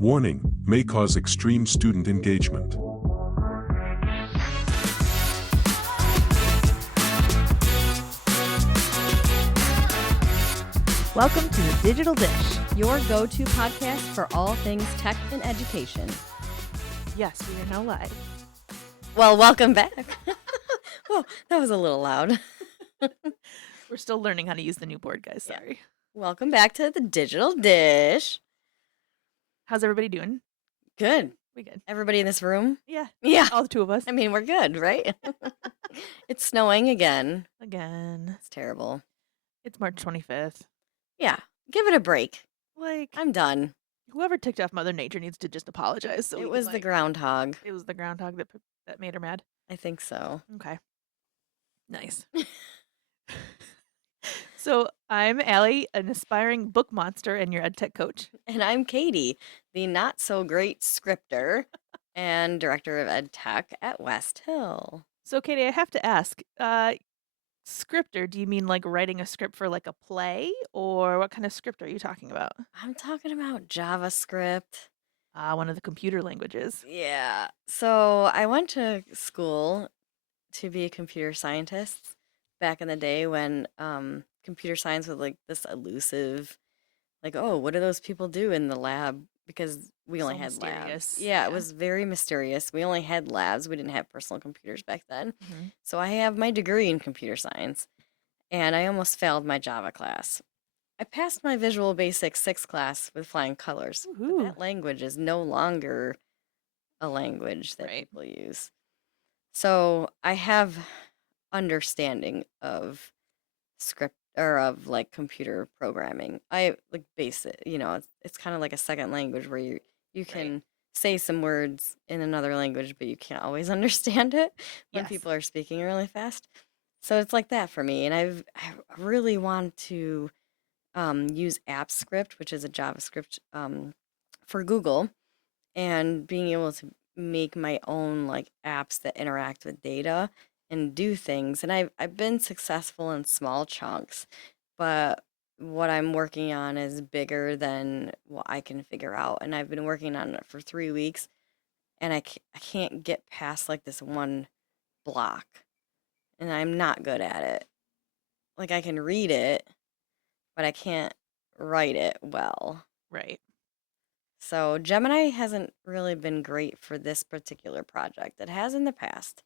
Warning, may cause extreme student engagement. Welcome to the Digital Dish. Your go-to podcast for all things tech and education. Yes, we are now live. Well, welcome back. Whoa, that was a little loud. We're still learning how to use the new board, guys. Sorry. Welcome back to the Digital Dish. How's everybody doing? Good. We good? Everybody in this room? Yeah. Yeah. All the two of us. I mean, we're good, right? It's snowing again. Again. It's terrible. It's March 25th. Yeah. Give it a break. Like, I'm done. whoever ticked off Mother Nature needs to just apologize. So It was the groundhog. It was the groundhog that made her mad. I think so. Okay. Nice. So I'm Allie, an aspiring book monster and your EdTech coach. And I'm Katie, the not-so-great scripter and director of EdTech at West Hill. So Katie, I have to ask, scripter, do you mean like writing a script for like a play, or what kind of script are you talking about? I'm talking about JavaScript. One of the computer languages. Yeah. So I went to school to be a computer scientist back in the day when computer science was like this elusive, like, oh, what do those people do in the lab? Because we only So had labs. mysterious. Yeah, Yeah. it was very mysterious. We only had labs. We didn't have personal computers back then. Mhm. So I have my degree in computer science, and I almost failed my Java class. I passed my Visual Basic 6 class with flying colors, but Woohoo. that language is no longer a language that Right. people use. So I have understanding of script or of like computer programming. I like basic, it's kind of like a second language where you can say some words in another language, but you can't always understand it when Yes. people are speaking really fast. So it's like that for me, and I really want to use AppScript, which is a JavaScript for Google, and being able to make my own like apps that interact with data and do things. And I've been successful in small chunks, but what I'm working on is bigger than what I can figure out. And I've been working on it for 3 weeks, and I can't get past like this one block, and I'm not good at it. Like I can read it, but I can't write it well. Right. So Gemini hasn't really been great for this particular project. It has in the past,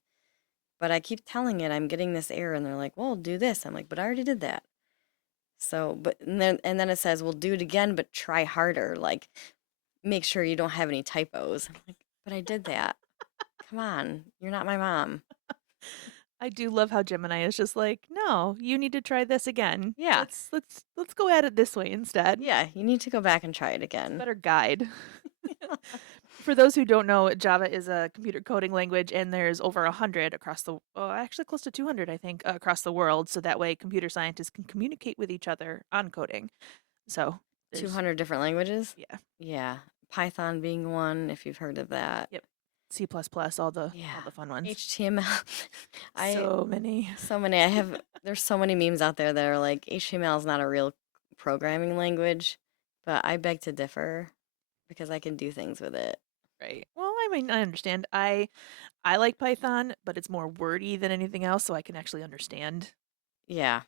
but I keep telling it I'm getting this error, and they're like, "Well, do this." I'm like, "But I already did that." So, but and then it says, "Well, do it again, but try harder. Like, make sure you don't have any typos." I'm like, "But I did that. Come on, you're not my mom." I do love how Gemini is just like, no, you need to try this again. Yeah. Let's go at it this way instead. Yeah, you need to go back and try it again. Better guide. For those who don't know, Java is a computer coding language, and there's over 100 across the, actually close to 200, I think, across the world. So that way, computer scientists can communicate with each other on coding. So 200 different languages? Yeah. Yeah. Python being one, if you've heard of that. Yep. C++, all the fun ones. HTML. So many. So many. There's so many memes out there that are like, HTML is not a real programming language, but I beg to differ because I can do things with it. Right. Well, I mean, I understand. I like Python, but it's more wordy than anything else, so I can actually understand. Yeah.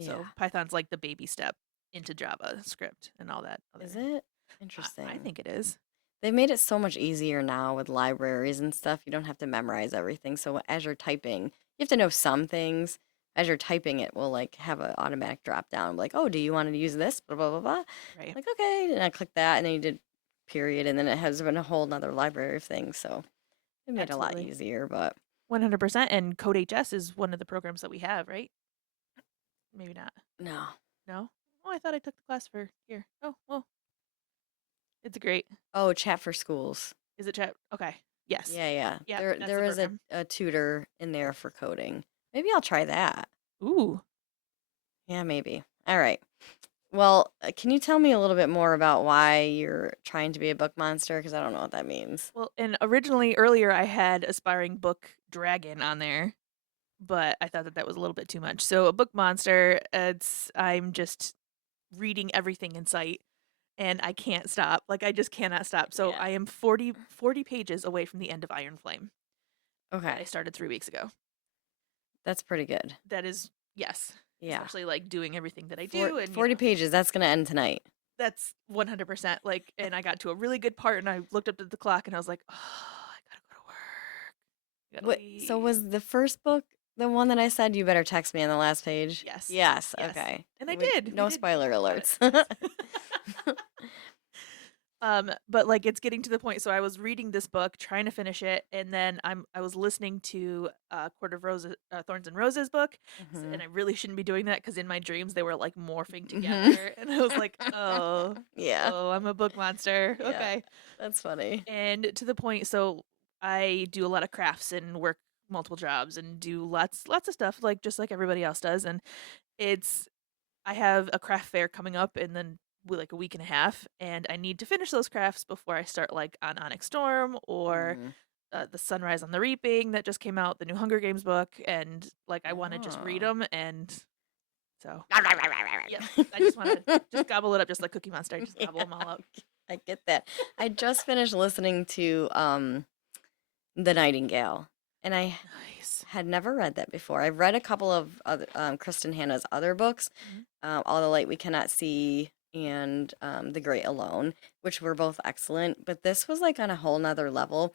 So Python's like the baby step into JavaScript and all that. Is it? Interesting. I think it is. They've made it so much easier now with libraries and stuff. You don't have to memorize everything. So as you're typing, you have to know some things. As you're typing, it will like have an automatic drop down, like, oh, do you want to use this? Blah blah blah blah. Right. Like, okay, and I click that, and then you did period, and then it has been a whole nother library of things. So it made it a lot Absolutely. easier. But 100%. And CodeHS is one of the programs that we have, right? Maybe not. no, No? Oh, I thought I took the class for here. Oh, well. It's great. oh, Chat for Schools. Is it chat? Okay. Yes. Yeah. Yeah, There that's there the is program. a tutor in there for coding. Maybe I'll try that. Ooh. Yeah, maybe. All right. Well, can you tell me a little bit more about why you're trying to be a book monster? Because I don't know what that means. Well, and originally earlier I had aspiring book dragon on there, but I thought that was a little bit too much. So a book monster, I'm just reading everything in sight and I can't stop. Like, I just cannot stop. So Yeah. I am 40 pages away from the end of Iron Flame that I Okay. started 3 weeks ago. That's pretty good. That is, yes, Yeah. especially like doing everything that I do, and 40 pages. That's going to end tonight. that's 100% like. And I got to a really good part, and I looked up at the clock, and I was like, oh, I gotta go to work. I gotta So leave. was the first book the one that I said you better text me on the last page? Yes. Yes. Yes. Okay. And I did. No We did spoiler talk about alerts. it. Yes. But like it's getting to the point. So I was reading this book, trying to finish it, and then I was listening to Court of Roses, Thorns and Roses book, and I really shouldn't be doing that because in my dreams they were like morphing together, and I was like, Yeah. oh, I'm a book monster. Yeah. Okay. That's funny. And to the point, so I do a lot of crafts and work multiple jobs and do lots of stuff like just like everybody else does, and it's I have a craft fair coming up in then like a week and a half, and I need to finish those crafts before I start like on Onyx Storm or Mm. the Sunrise on the Reaping that just came out, the new Hunger Games book, and like I want to just read Oh. them, and so yep, I just want to just gobble it up just like Cookie Monster, just gobble them all up. I get that. I just finished listening to The Nightingale, and I Nice. had never read that before. I've read a couple of other Kristen Hanna's other books, All the Light We Cannot See and The Great Alone, which were both excellent, but this was like on a whole nother level.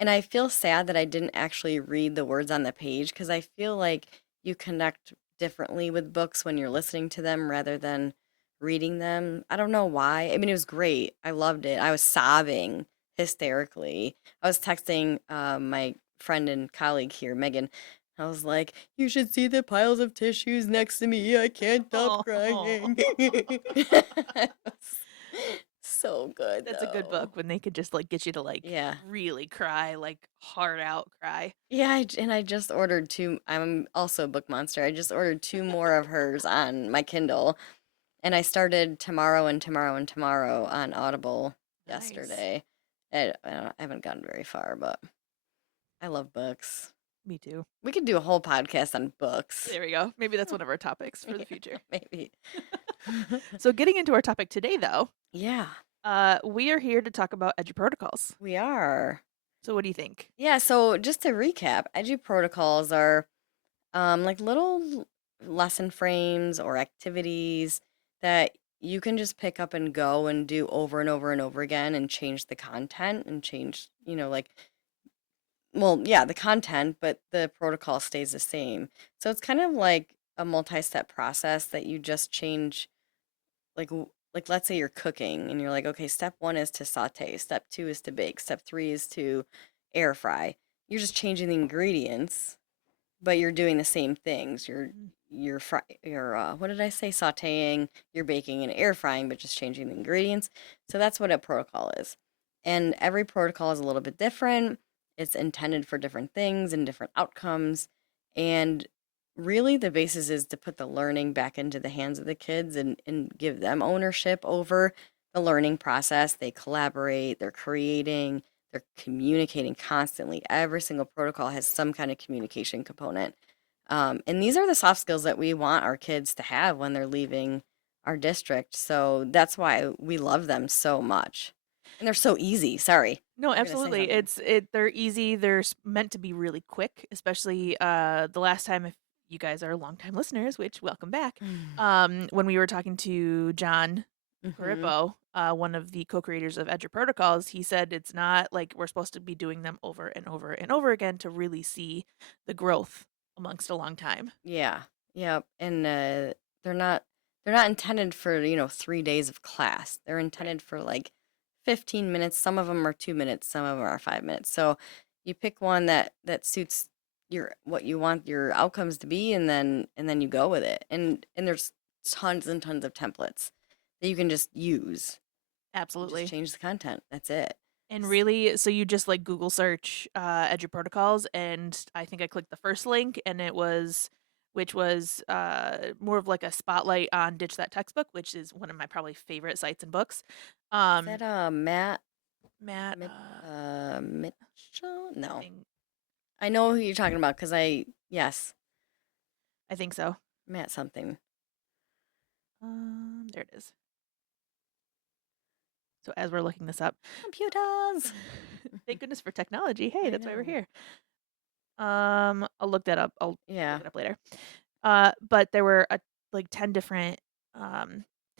And I feel sad that I didn't actually read the words on the page because I feel like you connect differently with books when you're listening to them rather than reading them. I don't know why. I mean, it was great. I loved it. I was sobbing hysterically. I was texting my friend and colleague here, Megan. I was like, "You should see the piles of tissues next to me. I can't stop crying." So good, That's a good though. book when they could just like get you to like Yeah. really cry, like hard out cry. Yeah, and I just ordered two. I'm also a book monster. I just ordered two more of hers on my Kindle, and I started tomorrow and tomorrow and tomorrow on Audible Nice. yesterday. I haven't gotten very far, but I love books. Me too. We could do a whole podcast on books. There we go. Maybe that's one of our topics for the future. Maybe. So getting into our topic today though, Yeah, we are here to talk about Eduprotocols. we are. So what do you think? Yeah, so just to recap, Eduprotocols are like little lesson frames or activities that you can just pick up and go and do over and over and over again and change the content and change, like, well, yeah, the content, but the protocol stays the same. So it's kind of like a multi-step process that you just change, like let's say you're cooking and you're like, okay, step 1 is to saute, step 2 is to bake, step 3 is to air fry. You're just changing the ingredients, but you're doing the same things. You're what did I say? Sautéing, you're baking and air frying, but just changing the ingredients. So that's what a protocol is. And every protocol is a little bit different. It's intended for different things and different outcomes. And really the basis is to put the learning back into the hands of the kids and give them ownership over the learning process. They collaborate, they're creating, they're communicating constantly. Every single protocol has some kind of communication component. And these are the soft skills that we want our kids to have when they're leaving our district. So that's why we love them so much. And they're so easy. Sorry. No, You're gonna say absolutely. something. They're easy. They're meant to be really quick, especially the last time, if you guys are longtime listeners, which welcome back. When we were talking to John Mhm. Carippo, one of the co-creators of Eduprotocols, he said it's not like we're supposed to be doing them over and over and over again to really see the growth amongst a long time. Yeah. Yep. And they're not intended for, 3 days of class. They're intended for like 15 minutes. Some of them are 2 minutes, some of them are 5 minutes. So you pick one that suits what you want your outcomes to be, and then you go with it. And there's tons and tons of templates that you can just use. You Absolutely. just change the content. That's it. And really, so you just like Google search Eduprotocols, and I think I clicked the first link, and which was more of like a spotlight on Ditch That Textbook, which is one of my probably favorite sites and books. Is that Matt, Mitchell? I No. think I know who you're talking about because yes, I think so. Matt something. There it is. So as we're looking this up, Computers. thank goodness for technology. Hey, I that's why we're know. here. I'll look that up. I'll Yeah. look it up later. But there were like 10 different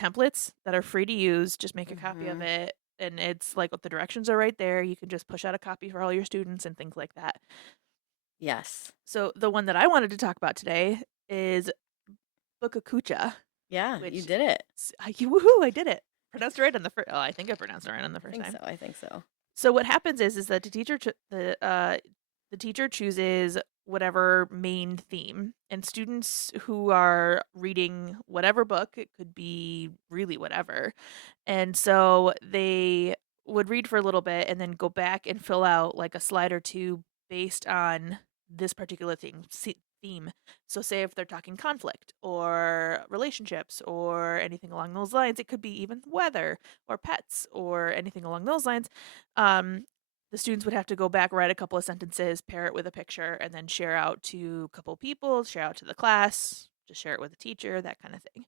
templates that are free to use. Just make a copy of Mm-hmm. it, and it's like the directions are right there. You can just push out a copy for all your students and things like that. Yes. So the one that I wanted to talk about today is Bookakucha, Yeah, you which did it. woohoo, I did it. Pronounced it right on the first. Oh, I think I pronounced it right on the I first think time. so. I think so. So what happens is that the teacher chooses whatever main theme, and students who are reading whatever book, it could be really whatever, and so they would read for a little bit and then go back and fill out like a slide or two based on this particular theme. So say if they're talking conflict or relationships or anything along those lines, it could be even weather or pets or anything along those lines. Um, the students would have to go back, write a couple of sentences, pair it with a picture, and then share out to a couple of people, share out to the class, just share it with a teacher, that kind of thing.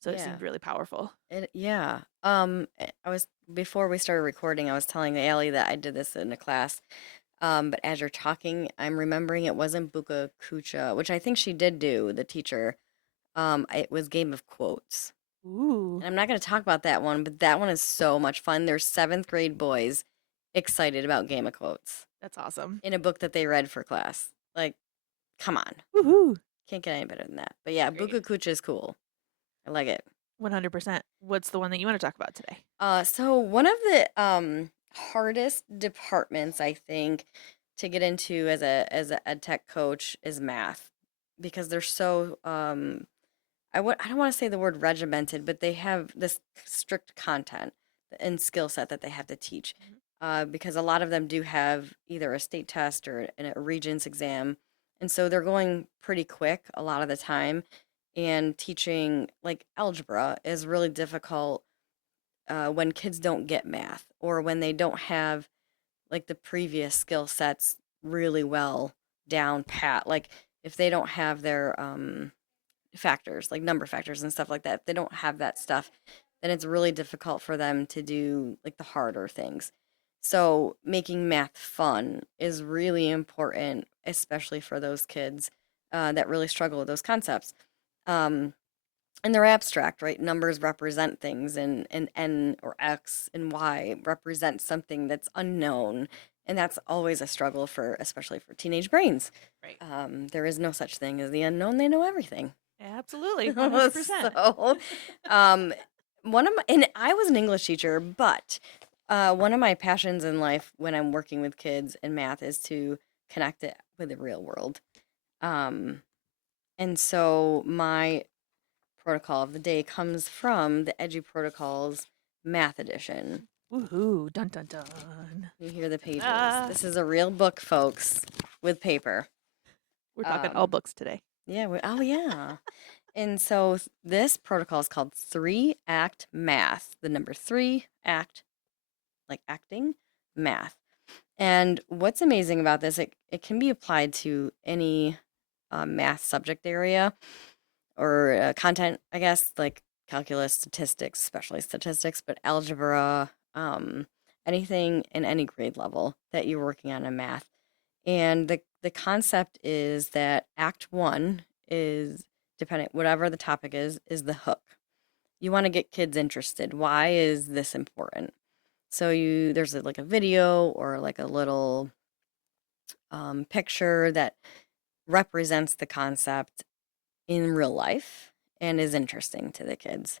So it Yeah. seemed really powerful. Yeah. I was before we started recording, I was telling Allie that I did this in a class. But as you're talking, I'm remembering it wasn't Bookakucha, which I think she did do, the teacher. It was Game of Quotes. Ooh, And I'm not going to talk about that one, but that one is so much fun. There's seventh grade boys excited about Game of Quotes that's awesome. in a book that they read for class. Like, come on. Woohoo! Can't get any better than that. But yeah, Great. Bookakucha is cool. I like it. 100%. What's the one that you want to talk about today? So one of the hardest departments I think to get into as a ed tech coach is math because they're so I don't want to say the word regimented, but they have this strict content and skill set that they have to teach. Mhm. Because a lot of them do have either a state test or a regents exam, and so they're going pretty quick a lot of the time. And teaching like algebra is really difficult when kids don't get math or when they don't have like the previous skill sets really well down pat. Like if they don't have their factors, like number factors and stuff like that, if they don't have that stuff, then it's really difficult for them to do like the harder things. So making math fun is really important, especially for those kids that really struggle with those concepts. Um, and they're abstract, right? Numbers represent things, and N or X and Y represent something that's unknown. And that's always a struggle for, especially for teenage brains. Right. There is no such thing as the unknown. They know everything. Absolutely. 100%. So, um, and I was an English teacher, but one of my passions in life when I'm working with kids in math is to connect it with the real world. Um, and so my protocol of the day comes from the Eduprotocols Math Edition. Woohoo. Dun dun dun. You hear the pages. Ah. This is a real book, folks, with paper. We're talking all books today. Yeah. Oh, yeah. And so this protocol is called 3-act math. The number 3-act, like acting, math. And what's amazing about this, it can be applied to any math subject area or content, I guess, like calculus, statistics, especially statistics, but algebra, anything in any grade level that you're working on in math. And the concept is that Act 1 is depending whatever the topic is the hook. You want to get kids interested. Why is this important? So there's like a video or like a little picture that represents the concept in real life and is interesting to the kids.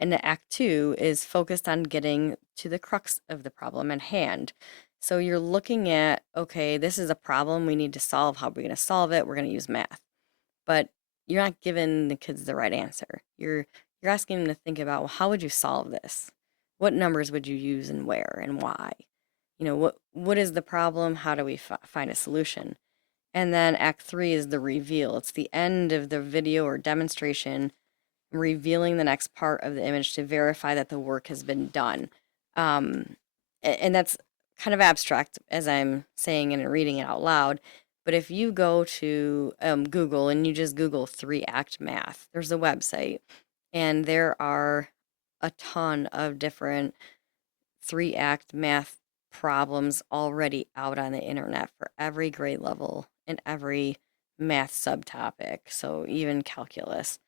And the Act 2 is focused on getting to the crux of the problem at hand. So you're looking at, okay, this is a problem we need to solve. How are we going to solve it? We're going to use math. But you're not giving the kids the right answer. You're asking them to think about, well, how would you solve this? What numbers would you use and where and why? You know, what is the problem? How do we find a solution? And then Act 3 is the reveal. It's the end of the video or demonstration, revealing the next part of the image to verify that the work has been done. And that's kind of abstract as I'm saying and reading it out loud. But if you go to Google and you just Google 3-act math, there's a website, and there are a ton of different 3-act math problems already out on the internet for every grade level and every math subtopic, so even calculus.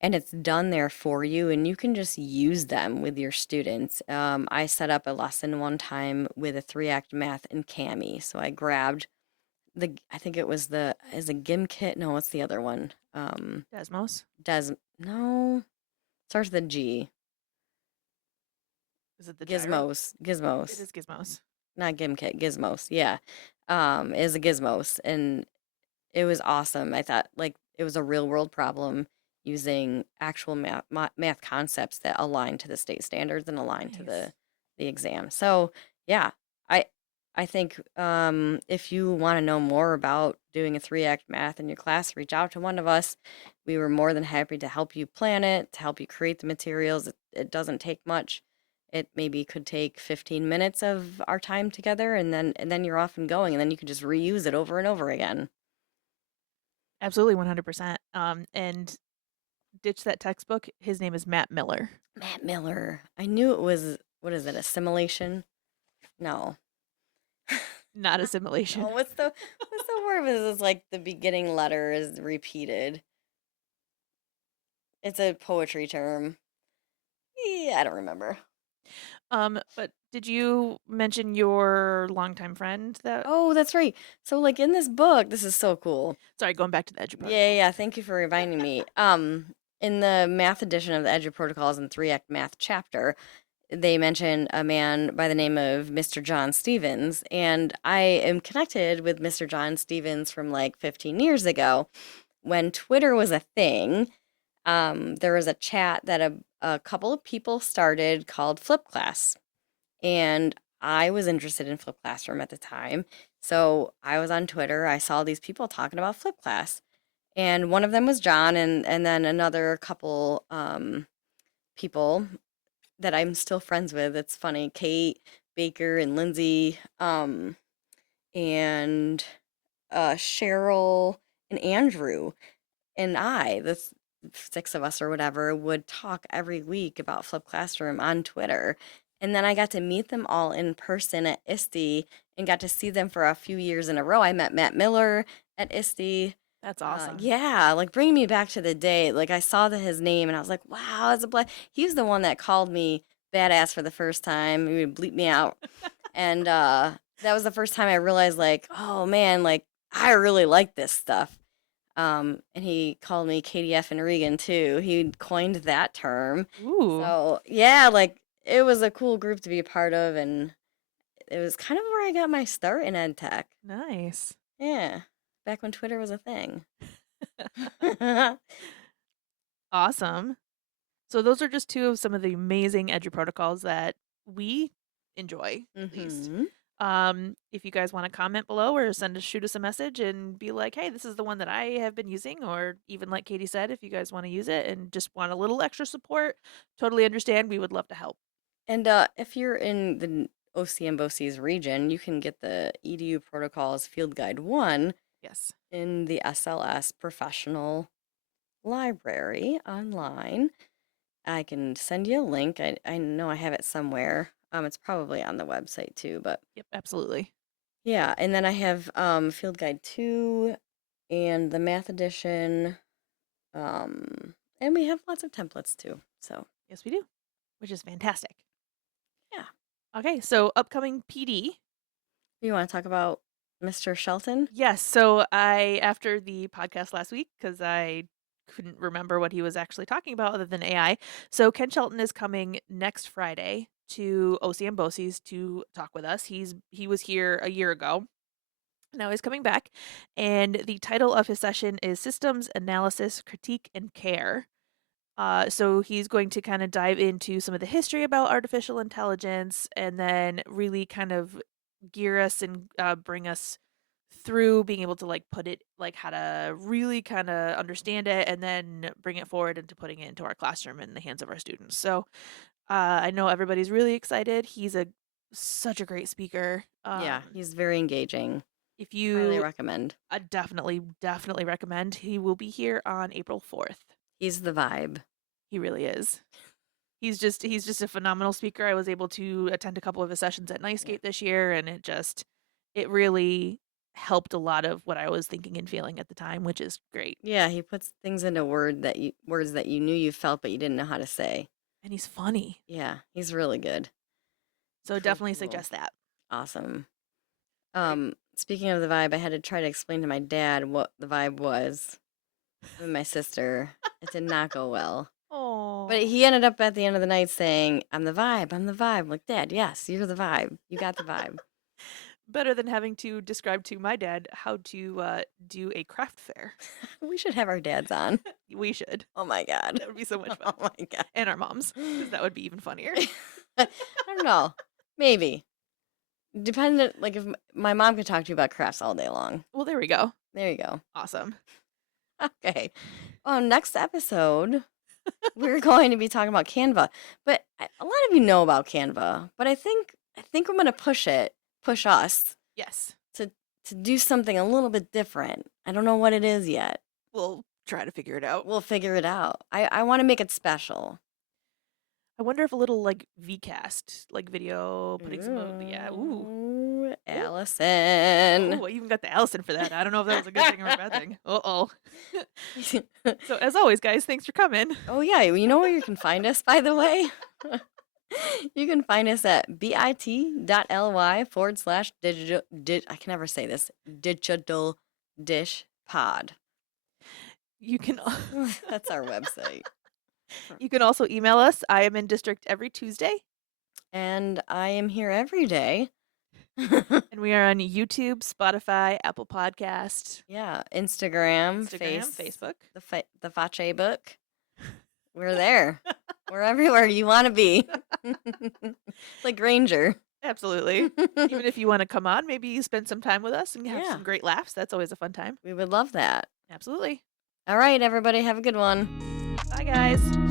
And it's done there for you, and you can just use them with your students. I set up a lesson one time with a 3-act math in Cami. So I grabbed I think it was is a Gim kit? No, what's the other one? Desmos? No, starts with a G. Is it the gyro? It Gizmos. is Gizmos. Not Gim kit, Gizmos. Yeah. Is a Gizmos. And it was awesome. I thought like it was a real world problem using actual math concepts that align to the state standards and align to Nice. the exam. So yeah, I I think if you want to know more about doing a 3-act math in your class, reach out to one of us. We were more than happy to help you plan it, to help you create the materials. It doesn't take much. It maybe could take 15 minutes of our time together, and then you're off and going, and then you can just reuse it over and over again. Absolutely, 100%. And ditch that textbook. His name is Matt Miller. Matt Miller. I knew it was, what is it, assimilation? No. Not assimilation. Oh, what's the word? It's like the beginning letter is repeated. It's a poetry term. Yeah, I don't remember. But did you mention your longtime friend that Oh, that's right. So like in this book, this is so cool. sorry, going back to the Eduprotocols. Yeah. Thank you for reminding me. In the math edition of the Eduprotocols and 3-act math chapter, they mention a man by the name of Mr. John Stevens, and I am connected with Mr. John Stevens from like 15 years ago when Twitter was a thing. There was a chat that a couple of people started called Flip Class, and I was interested in Flip Classroom at the time. So I was on Twitter. I saw these people talking about Flip Class, and one of them was John, and then another couple people that I'm still friends with. It's funny, Kate Baker and Lindsay, and Cheryl and Andrew and the 6 of us or whatever, would talk every week about Flip Classroom on Twitter. And then I got to meet them all in person at ISTE and got to see them for a few years in a row. I met Matt Miller at ISTE. That's awesome. Yeah, like bringing me back to the day. Like I saw his name and I was like, wow, it's a blessing. He's the one that called me badass for the first time. He would bleep me out. And that was the first time I realized like, oh man, like I really like this stuff. And he called me KDF and Regan too. He coined that term. Ooh. So yeah, like it was a cool group to be a part of, and it was kind of where I got my start in ed tech. Nice. Yeah, back when Twitter was a thing. Awesome. So those are just two of some of the amazing Eduprotocols that we enjoy, at least. If you guys want to comment below or shoot us a message and be like, hey, this is the one that I have been using, or even like Katie said, if you guys want to use it and just want a little extra support, totally understand. We would love to help. And if you're in the OC and BOCES region, you can get the Eduprotocols Field Guide 1 Yes. in the SLS Professional Library online. I can send you a link. I know I have it somewhere. It's probably on the website too, but Yep, absolutely. yeah. And then I have Field Guide 2 and the Math Edition. And we have lots of templates too. So Yes, we do, which is fantastic. yeah. Okay, so upcoming PD. You want to talk about Mr. Shelton? Yes, so after the podcast last week, because I couldn't remember what he was actually talking about other than AI. So Ken Shelton is coming next Friday to OCM BOCES to talk with us. He was here a year ago. Now he's coming back, and the title of his session is Systems Analysis, Critique, and Care. So he's going to kind of dive into some of the history about artificial intelligence, and then really kind of gear us and bring us through being able to like put it, like how to really kind of understand it and then bring it forward into putting it into our classroom in the hands of our students. So I know everybody's really excited. He's such a great speaker. Yeah, he's very engaging. If Highly you recommend. I definitely recommend. He will be here on April 4th. He's the vibe. He really is. he's just a phenomenal speaker. I was able to attend a couple of his sessions at Yeah. Nicegate this year, and it really helped a lot of what I was thinking and feeling at the time, which is great. Yeah, he puts things into words that you knew you felt but you didn't know how to say. And he's funny. Yeah, he's really good. So Cool, definitely cool. suggest that. Awesome. Great. Speaking of the vibe, I had to try to explain to my dad what the vibe was with my sister. It did not go well. Oh. But he ended up at the end of the night saying, I'm the vibe, I'm the vibe. I'm like, Dad, yes, you're the vibe. You got the vibe. Better than having to describe to my dad how to do a craft fair. We should have our dads on. We should. Oh my God. That would be so much fun. Oh my God. And our moms, because that would be even funnier. I don't know. Maybe. Dependent, like if my mom could talk to you about crafts all day long. Well, there we go. There you go. Awesome. Okay. Next episode, we're going to be talking about Canva. But a lot of you know about Canva, but I think I'm going to push us Yes. to do something a little bit different. I don't know what it is yet. We'll try to figure it out. We'll figure it out. I want to make it special. I wonder if a little like VCast, like video, putting some yeah, ooh. Allison. Oh, I even got the Allison for that. I don't know if that was a good thing or a bad thing. Uh-oh. So as always, guys, thanks for coming. Oh yeah, you know where you can find us, by the way? You can find us at bit.ly/digital I can never say this, digital dish pod. You can That's our website. You can also email us. I am in district every Tuesday. And I am here every day. And we are on YouTube, Spotify, Apple Podcast. Yeah, Instagram, Facebook. The Fache book. We're there. We're everywhere you want to be. Like Ranger. Absolutely. Even if you want to come on, maybe you spend some time with us and have Yeah. some great laughs. That's always a fun time. We would love that. Absolutely. All right, everybody, have a good one. Bye, guys.